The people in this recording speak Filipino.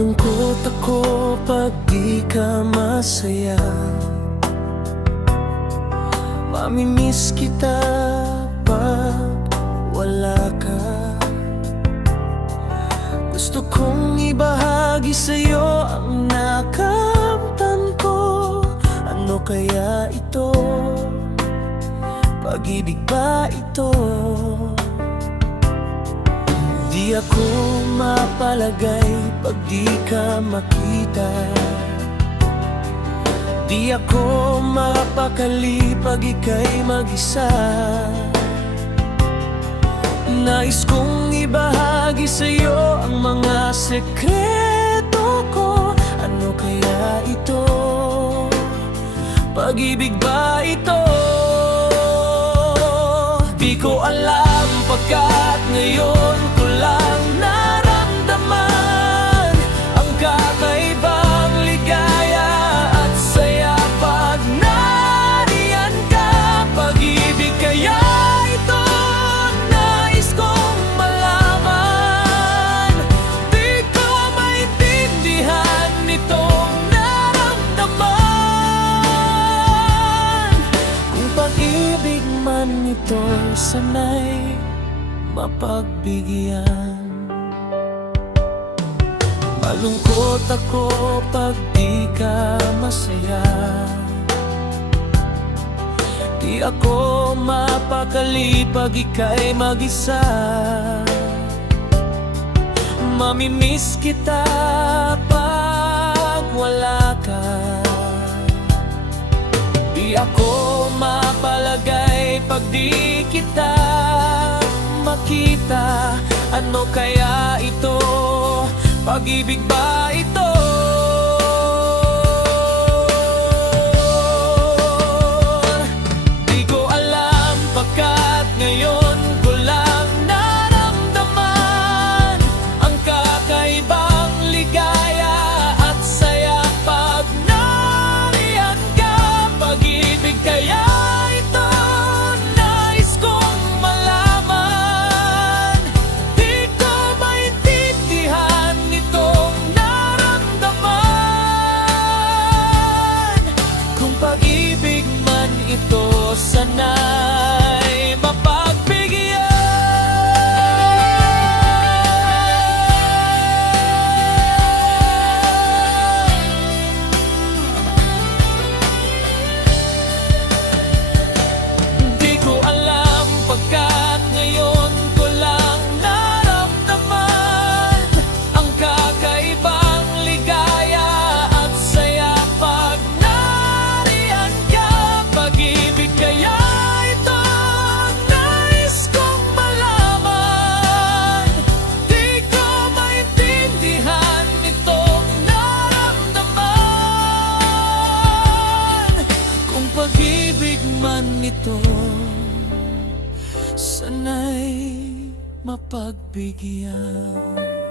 Malungkot ako pag di ka masaya. Mamimiss kita pag wala ka. Gusto kong ibahagi sa'yo ang nakamtan ko. Ano kaya ito? Pag-ibig ba ito? Di ako mapalagay pag di ka makita. Di ako mapakali pag ika'y mag-isa. Nais kong ibahagi sa'yo ang mga sekreto ko. Ano kaya ito? Pag-ibig ba ito? Di ko alam pagkat ngayon ko lang naramdaman ang kakaibang ligaya at saya pag nariyan ka. Pag-ibig kaya ito? Nais kong malaman. Di ko maintindihan itong naramdaman. Kung pag-ibig man ito, sana'y mapagbigyan. Malungkot ako pag di ka masaya. Di ako mapakali pag ika'y mag-isa. Mamimiss kita pag wala ka. Di ako mapalagay pag di kita makita. Ano kaya ito? Pag-ibig ba ito? Di ko alam pagkat ngayon ko lang naramdaman ang kakaibang ligaya at saya pag nariyan ka. Pag-ibig kaya ito? Nais kong malaman. Di ko maintindihan itong naramdaman. Kung pag-ibig man ito, sana'y mapagbigyan. Di ko alam pagkat ngayon ko lang naramdaman ang kakaibang ligaya at saya pag nariyan ka. Pag-ibig kaya ito? Nais kong malaman. Di ko maintindihan itong naramdaman. Kung pag-ibig man ito, sana'y mapagbigyan.